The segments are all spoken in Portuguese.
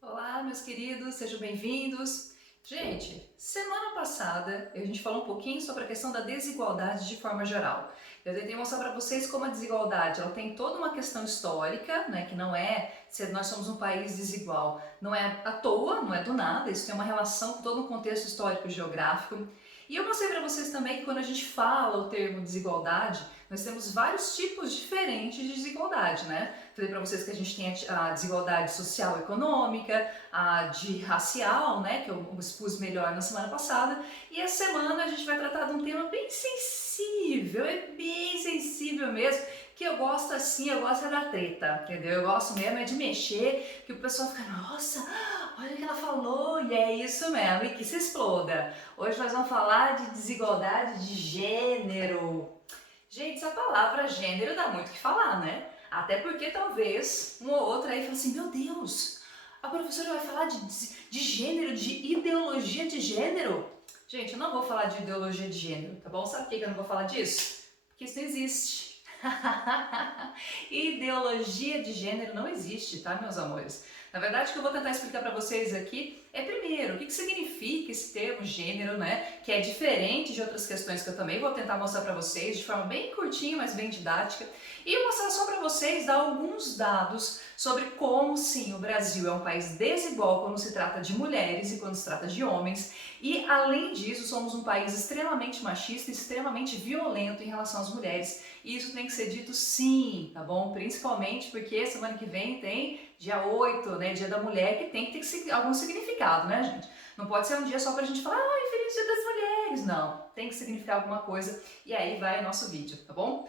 Olá, meus queridos, sejam bem-vindos. Gente, semana passada a gente falou um pouquinho sobre a questão da desigualdade de forma geral. Eu tentei mostrar para vocês como a desigualdade ela tem toda uma questão histórica, né, que não é se nós somos um país desigual, não é à toa, não é do nada, isso tem uma relação com todo um contexto histórico e geográfico. E eu mostrei para vocês também que quando a gente fala o termo desigualdade, nós temos vários tipos diferentes de desigualdade, né? Falei para vocês que a gente tem a desigualdade social e econômica, a de racial, né, que eu expus melhor na semana passada, e essa semana a gente vai tratar de um tema bem sensível, é bem sensível mesmo, que eu gosto assim, eu gosto é da treta, entendeu? Eu gosto mesmo é de mexer, que o pessoal fica, nossa, olha o que ela falou, e é isso mesmo, e que se exploda. Hoje nós vamos falar de desigualdade de gênero. Gente, essa palavra gênero dá muito o que falar, né? Até porque talvez um ou outro aí fala assim, meu Deus, a professora vai falar de gênero, de ideologia de gênero? Gente, eu não vou falar de ideologia de gênero, tá bom? Sabe por que eu não vou falar disso? Porque isso não existe. Ideologia de gênero não existe, tá, meus amores? Na verdade, o que eu vou tentar explicar para vocês aqui é, primeiro, o que significa esse termo gênero, né? Que é diferente de outras questões que eu também vou tentar mostrar para vocês de forma bem curtinha, mas bem didática. E mostrar só para vocês, dar alguns dados sobre como, sim, o Brasil é um país desigual quando se trata de mulheres e quando se trata de homens. E, além disso, somos um país extremamente machista e extremamente violento em relação às mulheres. E isso tem que ser dito sim, tá bom? Principalmente porque semana que vem tem dia 8, né, Dia da Mulher, que tem que ter algum significado, né, gente? Não pode ser um dia só pra gente falar, ai, feliz Dia das Mulheres. Não, tem que significar alguma coisa e aí vai o nosso vídeo, tá bom?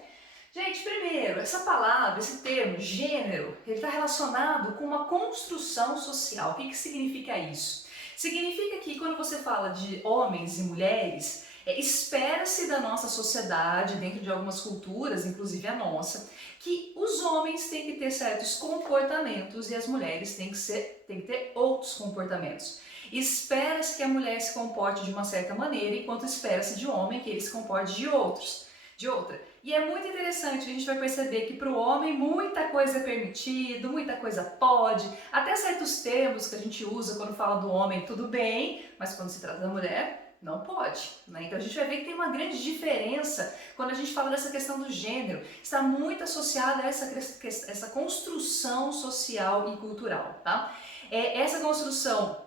Gente, primeiro, essa palavra, esse termo, gênero, ele está relacionado com uma construção social. O que significa isso? Significa que quando você fala de homens e mulheres, espera-se da nossa sociedade, dentro de algumas culturas, inclusive a nossa, que os homens têm que ter certos comportamentos e as mulheres têm que ter outros comportamentos. Espera-se que a mulher se comporte de uma certa maneira, enquanto espera-se de homem que ele se comporte de outra. E é muito interessante, a gente vai perceber que para o homem muita coisa é permitido, muita coisa pode, até certos termos que a gente usa quando fala do homem, tudo bem, mas quando se trata da mulher, não pode, né? Então a gente vai ver que tem uma grande diferença quando a gente fala dessa questão do gênero, está muito associada a essa construção social e cultural, tá? Essa construção,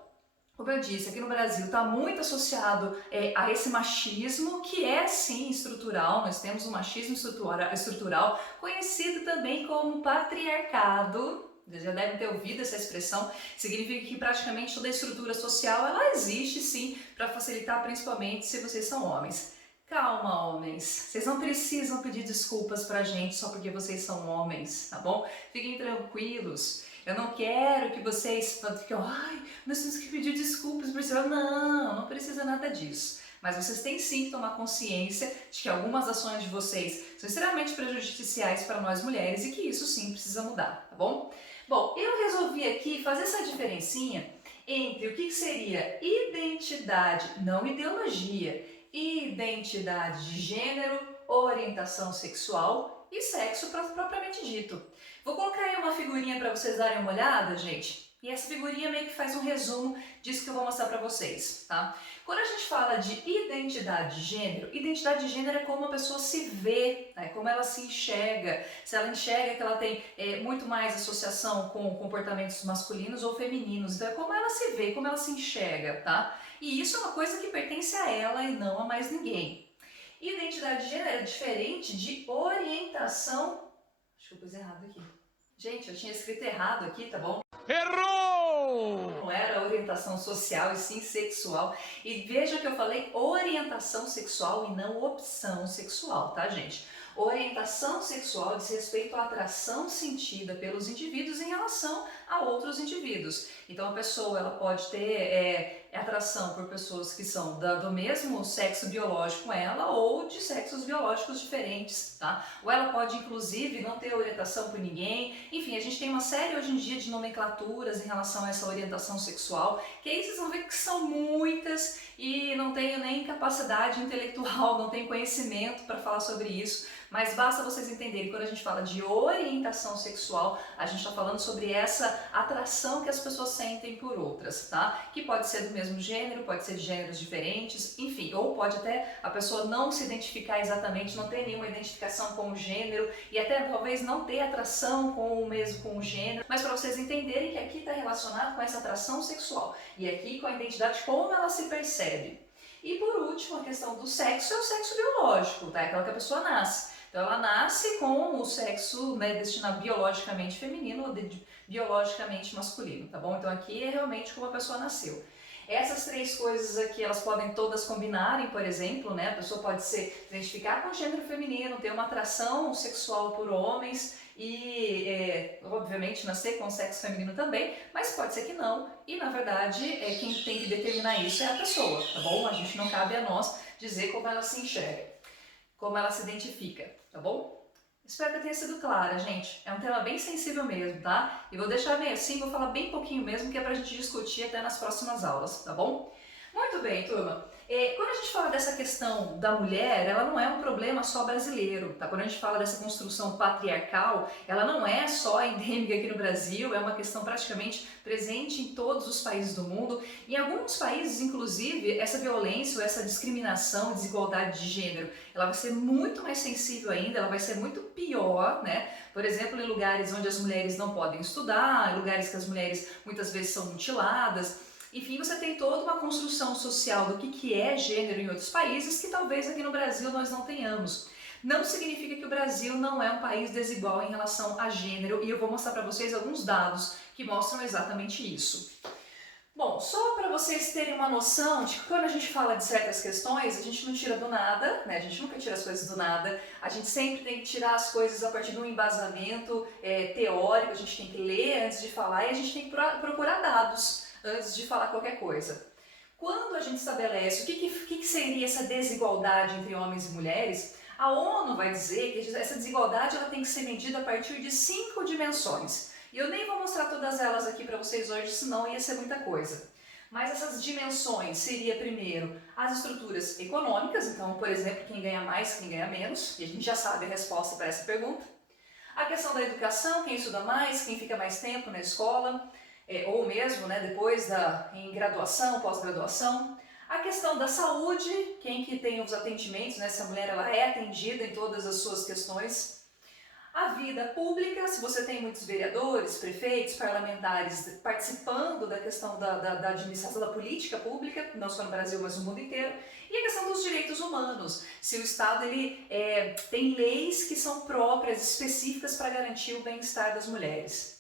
como eu disse, aqui no Brasil está muito associado a esse machismo, que é sim estrutural, nós temos um machismo estrutural, conhecido também como patriarcado. Vocês já devem ter ouvido essa expressão, significa que praticamente toda a estrutura social ela existe sim para facilitar, principalmente se vocês são homens. Calma, homens, vocês não precisam pedir desculpas pra gente só porque vocês são homens, tá bom? Fiquem tranquilos. Eu não quero que vocês fiquem, ai, nós temos que pedir desculpas por isso. Não precisa nada disso. Mas vocês têm sim que tomar consciência de que algumas ações de vocês são extremamente prejudiciais para nós mulheres e que isso sim precisa mudar, tá bom? Bom, eu resolvi aqui fazer essa diferencinha entre o que seria identidade, não ideologia, identidade de gênero, orientação sexual e sexo propriamente dito. Vou colocar aí uma figurinha para vocês darem uma olhada, gente. E essa figurinha meio que faz um resumo disso que eu vou mostrar para vocês, tá? Quando a gente fala de identidade de gênero é como a pessoa se vê, né? Como ela se enxerga. Se ela enxerga que ela tem muito mais associação com comportamentos masculinos ou femininos. Então é como ela se vê, como ela se enxerga, tá? E isso é uma coisa que pertence a ela e não a mais ninguém. Identidade de gênero é diferente de orientação. Acho que eu pus errado aqui. Gente, eu tinha escrito errado aqui, tá bom? Errou! Não era orientação social e sim sexual. E veja que eu falei orientação sexual e não opção sexual, tá, gente? Orientação sexual diz respeito à atração sentida pelos indivíduos em relação a outros indivíduos. Então a pessoa ela pode ter atração por pessoas que são do mesmo sexo biológico com ela ou de sexos biológicos diferentes, tá? Ou ela pode inclusive não ter orientação por ninguém. Enfim, a gente tem uma série hoje em dia de nomenclaturas em relação a essa orientação sexual, que aí vocês vão ver que são muitas e não tenho nem capacidade intelectual, não tenho conhecimento para falar sobre isso, mas basta vocês entenderem, quando a gente fala de orientação sexual, a gente está falando sobre essa atração que as pessoas sentem por outras, tá? Que pode ser do mesmo gênero, pode ser de gêneros diferentes, enfim, ou pode até a pessoa não se identificar exatamente, não ter nenhuma identificação com o gênero e até talvez não ter atração com o gênero, mas para vocês entenderem que aqui está relacionado com essa atração sexual e aqui com a identidade, como ela se percebe. E por último, a questão do sexo é o sexo biológico, tá? É aquela que a pessoa nasce. Então ela nasce com o sexo, né, destinado biologicamente feminino ou biologicamente masculino, tá bom? Então aqui é realmente como a pessoa nasceu. Essas três coisas aqui, elas podem todas combinarem, por exemplo, né? A pessoa pode se identificar com o gênero feminino, ter uma atração sexual por homens e, obviamente, nascer com o sexo feminino também, mas pode ser que não. E, na verdade, quem tem que determinar isso é a pessoa, tá bom? A gente não cabe a nós dizer como ela se enxerga, como ela se identifica, tá bom? Espero que tenha sido clara, gente. É um tema bem sensível mesmo, tá? E vou deixar meio assim, vou falar bem pouquinho mesmo, que é pra gente discutir até nas próximas aulas, tá bom? Muito bem, turma. Quando a gente fala dessa questão da mulher, ela não é um problema só brasileiro, tá? Quando a gente fala dessa construção patriarcal, ela não é só endêmica aqui no Brasil, é uma questão praticamente presente em todos os países do mundo. Em alguns países, inclusive, essa violência ou essa discriminação, desigualdade de gênero, ela vai ser muito mais sensível ainda, ela vai ser muito pior, né? Por exemplo, em lugares onde as mulheres não podem estudar, em lugares que as mulheres muitas vezes são mutiladas. Enfim, você tem toda uma construção social do que é gênero em outros países que talvez aqui no Brasil nós não tenhamos. Não significa que o Brasil não é um país desigual em relação a gênero e eu vou mostrar para vocês alguns dados que mostram exatamente isso. Bom, só para vocês terem uma noção de que quando a gente fala de certas questões, a gente não tira do nada, né? A gente nunca tira as coisas do nada, a gente sempre tem que tirar as coisas a partir de um embasamento teórico, a gente tem que ler antes de falar e a gente tem que procurar dados antes de falar qualquer coisa. Quando a gente estabelece o que seria essa desigualdade entre homens e mulheres, a ONU vai dizer que essa desigualdade ela tem que ser medida a partir de 5 dimensões. E eu nem vou mostrar todas elas aqui para vocês hoje, senão ia ser muita coisa. Mas essas dimensões seria primeiro as estruturas econômicas, então, por exemplo, quem ganha mais, quem ganha menos, e a gente já sabe a resposta para essa pergunta. A questão da educação, quem estuda mais, quem fica mais tempo na escola, ou mesmo depois em graduação, pós-graduação. A questão da saúde, quem que tem os atendimentos, se a mulher ela é atendida em todas as suas questões. A vida pública, se você tem muitos vereadores, prefeitos, parlamentares participando da questão da administração da política pública, não só no Brasil, mas no mundo inteiro. E a questão dos direitos humanos, se o Estado tem leis que são próprias, específicas para garantir o bem-estar das mulheres.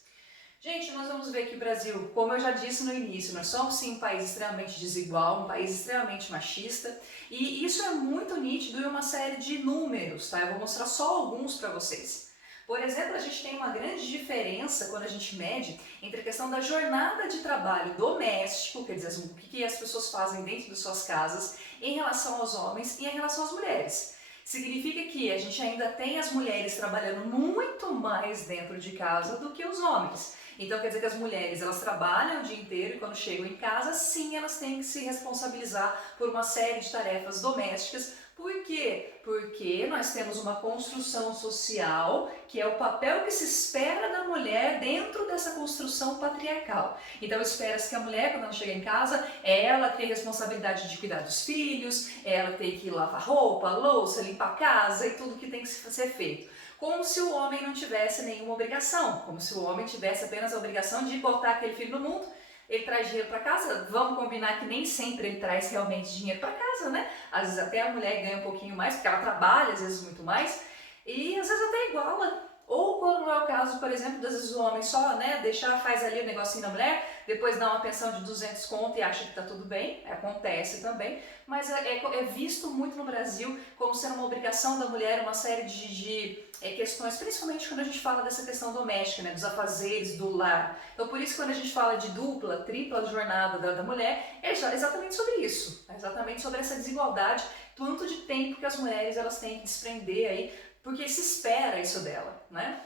Gente, nós vamos ver que o Brasil, como eu já disse no início, nós somos sim um país extremamente desigual, um país extremamente machista, e isso é muito nítido em uma série de números, tá? Eu vou mostrar só alguns para vocês. Por exemplo, a gente tem uma grande diferença quando a gente mede entre a questão da jornada de trabalho doméstico, quer dizer, o que as pessoas fazem dentro de suas casas, em relação aos homens e em relação às mulheres. Significa que a gente ainda tem as mulheres trabalhando muito mais dentro de casa do que os homens. Então quer dizer que as mulheres elas trabalham o dia inteiro e quando chegam em casa, sim, elas têm que se responsabilizar por uma série de tarefas domésticas. Por quê? Porque nós temos uma construção social que é o papel que se espera da mulher dentro dessa construção patriarcal. Então espera-se que a mulher, quando ela chega em casa, ela tem a responsabilidade de cuidar dos filhos, ela tem que lavar roupa, louça, limpar a casa e tudo que tem que ser feito. Como se o homem não tivesse nenhuma obrigação, como se o homem tivesse apenas a obrigação de botar aquele filho no mundo. Ele traz dinheiro para casa, vamos combinar que nem sempre ele traz realmente dinheiro para casa, né? Às vezes até a mulher ganha um pouquinho mais, porque ela trabalha às vezes muito mais, e às vezes até iguala Ou quando não é o caso, por exemplo, às vezes o homem só, né, faz ali o negocinho da mulher, depois dá uma pensão de 200 conto e acha que tá tudo bem, acontece também, mas é visto muito no Brasil como sendo uma obrigação da mulher uma série de questões, principalmente quando a gente fala dessa questão doméstica, né, dos afazeres do lar. Então por isso que quando a gente fala de dupla, tripla jornada da mulher, é exatamente sobre isso, é exatamente sobre essa desigualdade, tanto de tempo que as mulheres elas têm que desprender aí, porque se espera isso dela, né?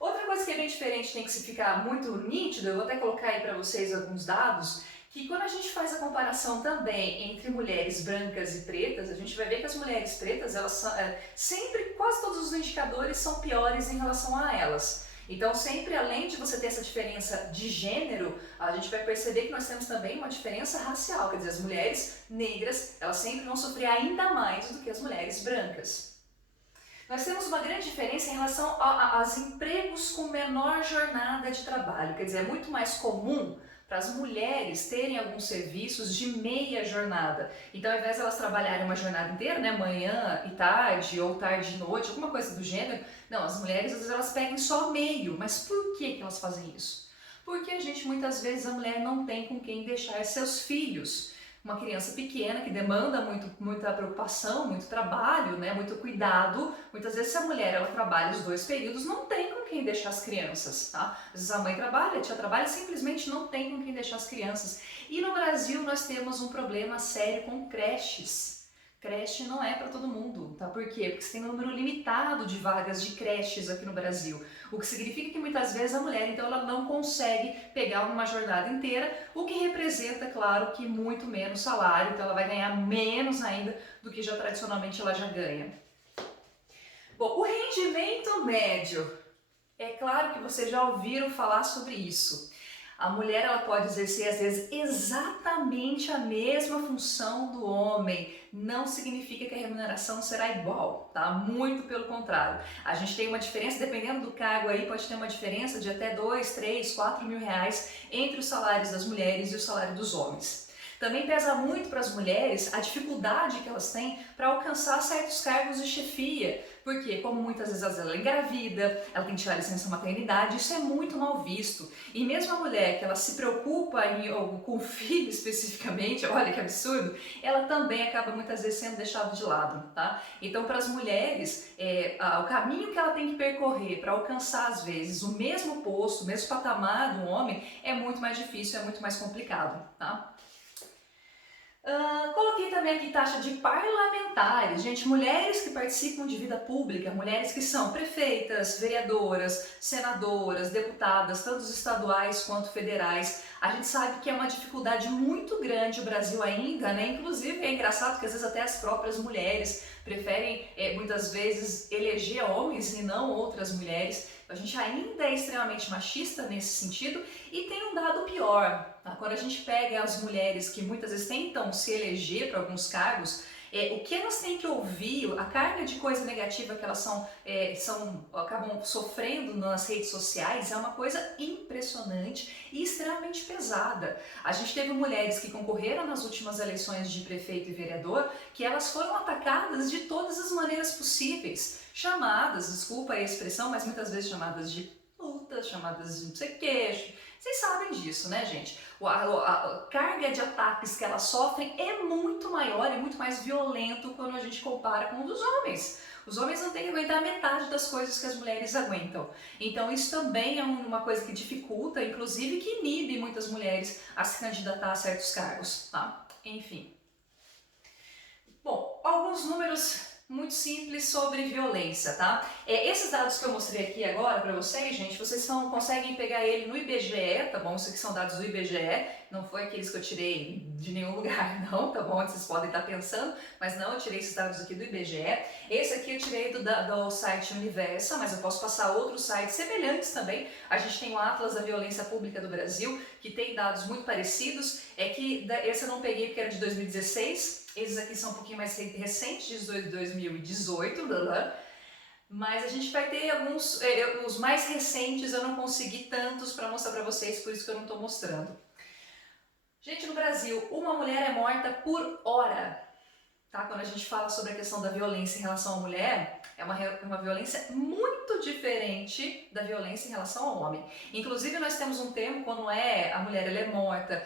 Outra coisa que é bem diferente, tem que se ficar muito nítido, eu vou até colocar aí para vocês alguns dados, que quando a gente faz a comparação também entre mulheres brancas e pretas, a gente vai ver que as mulheres pretas, elas são, sempre, quase todos os indicadores são piores em relação a elas. Então sempre, além de você ter essa diferença de gênero, a gente vai perceber que nós temos também uma diferença racial, quer dizer, as mulheres negras, elas sempre vão sofrer ainda mais do que as mulheres brancas. Nós temos uma grande diferença em relação aos empregos com menor jornada de trabalho, quer dizer, é muito mais comum para as mulheres terem alguns serviços de meia jornada. Então, ao invés de elas trabalharem uma jornada inteira, né, manhã e tarde, ou tarde e noite, alguma coisa do gênero, não, as mulheres às vezes elas pegam só meio. Mas por que elas fazem isso? Porque a gente, muitas vezes, a mulher não tem com quem deixar seus filhos. Uma criança pequena que demanda muita preocupação, muito trabalho, né, muito cuidado. Muitas vezes se a mulher ela trabalha os 2 períodos, não tem com quem deixar as crianças, tá? Às vezes a mãe trabalha, a tia trabalha, simplesmente não tem com quem deixar as crianças. E no Brasil nós temos um problema sério com creches. Creche não é para todo mundo, tá? Por quê? Porque você tem um número limitado de vagas de creches aqui no Brasil, o que significa que muitas vezes a mulher, então, ela não consegue pegar uma jornada inteira, o que representa, claro, que muito menos salário, então ela vai ganhar menos ainda do que já tradicionalmente ela já ganha. Bom, o rendimento médio, é claro que vocês já ouviram falar sobre isso. A mulher ela pode exercer às vezes exatamente a mesma função do homem, não significa que a remuneração será igual, tá? Muito pelo contrário. A gente tem uma diferença, dependendo do cargo aí, pode ter uma diferença de até 2, 3, 4 mil reais entre os salários das mulheres e o salário dos homens. Também pesa muito para as mulheres a dificuldade que elas têm para alcançar certos cargos de chefia, porque como muitas vezes ela é engravida, ela tem que tirar licença maternidade, isso é muito mal visto. E mesmo a mulher que ela se preocupa com o filho especificamente, olha que absurdo, ela também acaba muitas vezes sendo deixada de lado, tá? Então para as mulheres, o caminho que ela tem que percorrer para alcançar às vezes o mesmo posto, o mesmo patamar do homem, é muito mais difícil, é muito mais complicado, tá? Coloquei também aqui taxa de parlamentares, gente, mulheres que participam de vida pública, mulheres que são prefeitas, vereadoras, senadoras, deputadas, tanto estaduais quanto federais. A gente sabe que é uma dificuldade muito grande o Brasil ainda, né? Inclusive é engraçado que às vezes até as próprias mulheres preferem muitas vezes eleger homens e não outras mulheres. A gente ainda é extremamente machista nesse sentido e tem um dado pior. Tá? Quando a gente pega as mulheres que muitas vezes tentam se eleger para alguns cargos, o que elas têm que ouvir, a carga de coisa negativa que elas acabam sofrendo nas redes sociais é uma coisa impressionante e extremamente pesada. A gente teve mulheres que concorreram nas últimas eleições de prefeito e vereador que elas foram atacadas de todas as maneiras possíveis. Chamadas, desculpa a expressão, mas muitas vezes chamadas de putas, chamadas de não sei o que. Vocês sabem disso, né, gente? A carga de ataques que elas sofrem é muito maior e muito mais violento quando a gente compara com o dos homens. Os homens não têm que aguentar metade das coisas que as mulheres aguentam. Então isso também é uma coisa que dificulta, inclusive que inibe muitas mulheres a se candidatar a certos cargos, tá? Enfim. Bom, alguns números muito simples sobre violência, tá? Esses dados que eu mostrei aqui agora para vocês, gente, vocês conseguem pegar ele no IBGE, tá bom? Isso aqui são dados do IBGE, não foi aqueles que eu tirei de nenhum lugar, não, tá bom? Vocês podem estar pensando, mas não, eu tirei esses dados aqui do IBGE. Esse aqui eu tirei do site Universa, mas eu posso passar outros sites semelhantes também. A gente tem o Atlas da Violência Pública do Brasil, que tem dados muito parecidos. Esse eu não peguei porque era de 2016, esses aqui são um pouquinho mais recentes, de 2018, mas a gente vai ter alguns, os mais recentes eu não consegui tantos para mostrar para vocês, por isso que eu não estou mostrando. Gente, no Brasil, uma mulher é morta por hora. Tá? Quando a gente fala sobre a questão da violência em relação à mulher, é uma violência muito muito diferente da violência em relação ao homem. Inclusive nós temos um termo quando a mulher ela é morta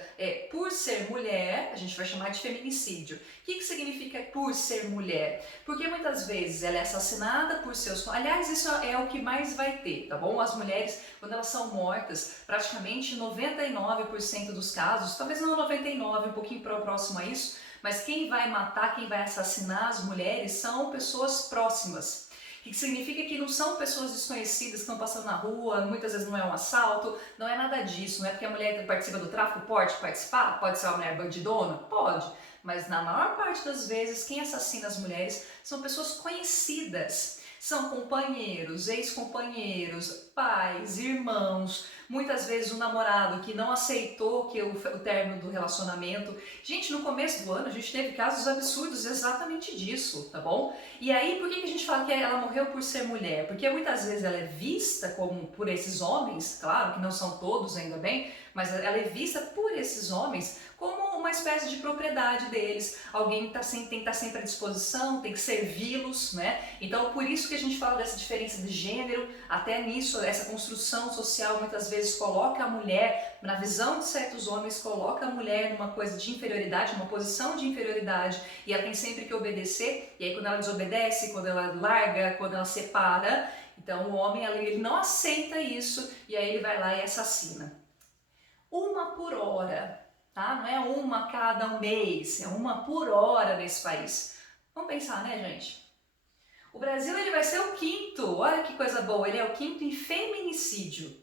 por ser mulher, a gente vai chamar de feminicídio. O que significa por ser mulher? Porque muitas vezes ela é assassinada por seus... Aliás, isso é o que mais vai ter, tá bom? As mulheres, quando elas são mortas, praticamente 99% dos casos, talvez não 99%, um pouquinho próximo a isso, mas quem vai matar, quem vai assassinar as mulheres são pessoas próximas. O que significa que não são pessoas desconhecidas que estão passando na rua, muitas vezes não é um assalto, não é nada disso, não é porque a mulher participa do tráfico, pode participar, pode ser uma mulher bandidona, pode, mas na maior parte das vezes quem assassina as mulheres são pessoas conhecidas, são companheiros, ex-companheiros, pais, irmãos, muitas vezes o namorado que não aceitou que o término do relacionamento. Gente, no começo do ano a gente teve casos absurdos exatamente disso, tá bom? E aí, por que a gente fala que ela morreu por ser mulher? Porque muitas vezes ela é vista como por esses homens, claro que não são todos ainda bem, mas ela é vista por esses homens como uma espécie de propriedade deles, alguém tem que estar sempre à disposição, tem que servi-los, né? Então, por isso que a gente fala dessa diferença de gênero, até nisso, essa construção social muitas vezes coloca a mulher, na visão de certos homens, coloca a mulher numa coisa de inferioridade, numa posição de inferioridade, e ela tem sempre que obedecer, e aí quando ela desobedece, quando ela larga, quando ela separa, então o homem ele não aceita isso, e aí ele vai lá e assassina. 1 por hora. Tá? Não é uma a cada mês, é 1 por hora nesse país. Vamos pensar, né, gente? O Brasil ele vai ser o 5º, olha que coisa boa, ele é o 5º em feminicídio.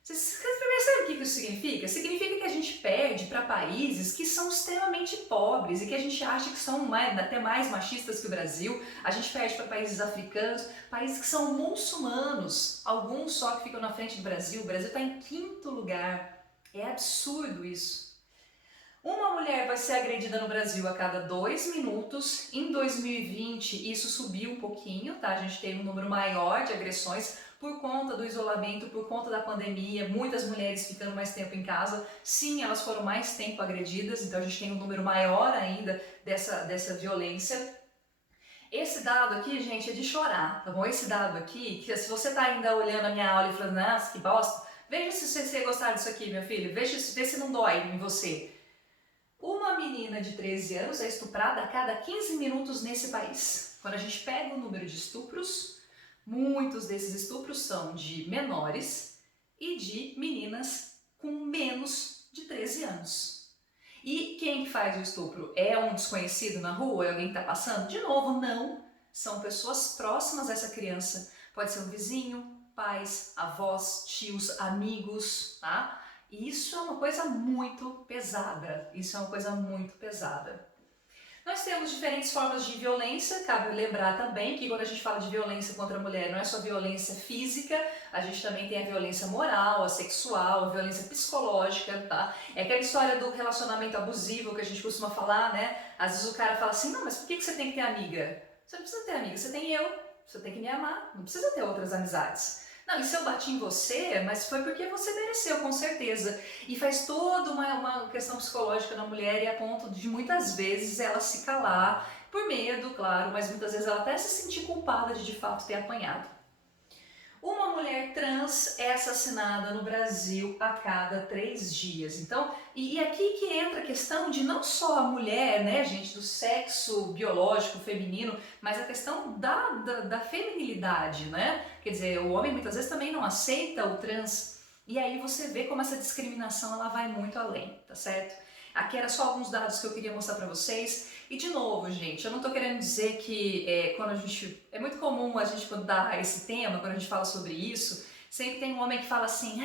Vocês percebem o que isso significa? Significa que a gente perde para países que são extremamente pobres e que a gente acha que são até mais machistas que o Brasil. A gente perde para países africanos, países que são muçulmanos, alguns só que ficam na frente do Brasil. O Brasil está em 5º lugar. É absurdo isso. Uma mulher vai ser agredida no Brasil a cada 2 minutos. Em 2020 isso subiu um pouquinho, tá? A gente teve um número maior de agressões por conta do isolamento, por conta da pandemia, muitas mulheres ficando mais tempo em casa. Sim, elas foram mais tempo agredidas, então a gente tem um número maior ainda dessa violência. Esse dado aqui, gente, é de chorar, tá bom? Esse dado aqui, que se você tá ainda olhando a minha aula e falando, nossa, que bosta, veja se você gostar disso aqui, meu filho, vê se não dói em você. Uma menina de 13 anos é estuprada a cada 15 minutos nesse país. Quando a gente pega o número de estupros, muitos desses estupros são de menores e de meninas com menos de 13 anos. E quem faz o estupro? É um desconhecido na rua? É alguém que está passando? De novo, não. São pessoas próximas a essa criança. Pode ser um vizinho, pais, avós, tios, amigos, tá? E isso é uma coisa muito pesada, Nós temos diferentes formas de violência, cabe lembrar também que quando a gente fala de violência contra a mulher, não é só violência física, a gente também tem a violência moral, a sexual, a violência psicológica, tá? É aquela história do relacionamento abusivo que a gente costuma falar, né? Às vezes o cara fala assim, não, mas por que você tem que ter amiga? Você não precisa ter amiga, você tem eu, você tem que me amar, não precisa ter outras amizades. Não, e se eu bati em você, mas foi porque você mereceu, com certeza. E faz toda uma questão psicológica na mulher e a ponto de muitas vezes ela se calar, por medo, claro, mas muitas vezes ela até se sentir culpada de fato ter apanhado. Uma mulher trans é assassinada no Brasil a cada 3 dias. Então, e aqui que entra a questão de não só a mulher, né, gente, do sexo biológico feminino, mas a questão da feminilidade, né? Quer dizer, o homem muitas vezes também não aceita o trans. E aí você vê como essa discriminação ela vai muito além, tá certo? Aqui era só alguns dados que eu queria mostrar para vocês. E de novo, gente, eu não tô querendo dizer que quando a gente... É muito comum a gente quando dá esse tema, quando a gente fala sobre isso, sempre tem um homem que fala assim,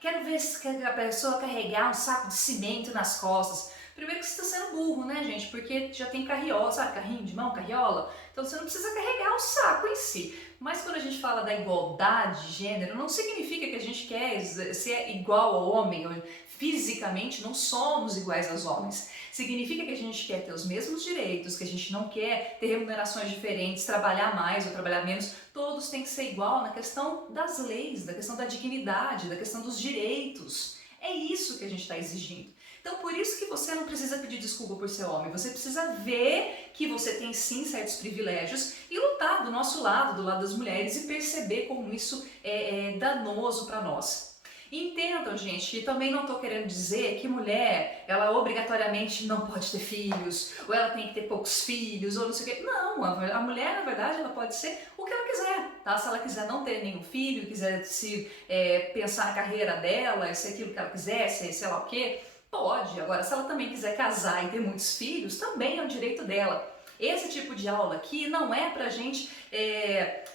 quero ver a pessoa carregar um saco de cimento nas costas. Primeiro que você está sendo burro, né, gente? Porque já tem carriola, sabe? Carrinho de mão, carriola. Então você não precisa carregar o saco em si. Mas quando a gente fala da igualdade de gênero, não significa que a gente quer ser igual ao homem. Fisicamente não somos iguais aos homens. Significa que a gente quer ter os mesmos direitos, que a gente não quer ter remunerações diferentes, trabalhar mais ou trabalhar menos. Todos têm que ser igual na questão das leis, da questão da dignidade, da questão dos direitos. É isso que a gente está exigindo. Então, por isso que você não precisa pedir desculpa por ser homem. Você precisa ver que você tem sim certos privilégios e lutar escutar do nosso lado, do lado das mulheres, e perceber como isso é danoso para nós. Entendam, gente, que também não estou querendo dizer que mulher, ela obrigatoriamente não pode ter filhos, ou ela tem que ter poucos filhos, ou não sei o quê. Não, a mulher, na verdade, ela pode ser o que ela quiser, tá? Se ela quiser não ter nenhum filho, quiser se pensar na carreira dela, ser aquilo que ela quiser, ser sei lá o quê, pode. Agora, se ela também quiser casar e ter muitos filhos, também é um direito dela. Esse tipo de aula aqui não é pra gente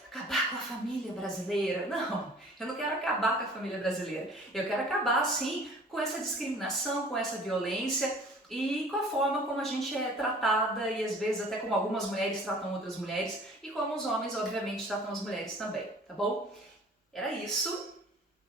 acabar com a família brasileira. Não, eu não quero acabar com a família brasileira. Eu quero acabar, sim, com essa discriminação, com essa violência e com a forma como a gente é tratada e às vezes até como algumas mulheres tratam outras mulheres e como os homens, obviamente, tratam as mulheres também, tá bom? Era isso.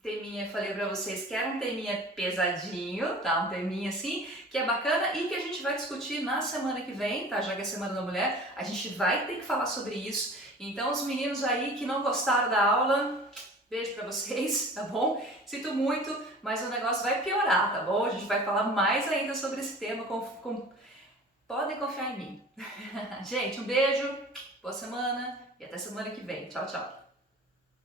Teminha, falei pra vocês que era um teminha pesadinho, tá? Um teminha assim, que é bacana e que a gente vai discutir na semana que vem, tá? Já que é Semana da Mulher, a gente vai ter que falar sobre isso. Então, os meninos aí que não gostaram da aula, beijo pra vocês, tá bom? Sinto muito, mas o negócio vai piorar, tá bom? A gente vai falar mais ainda sobre esse tema, podem confiar em mim. Gente, um beijo, boa semana e até semana que vem. Tchau, tchau.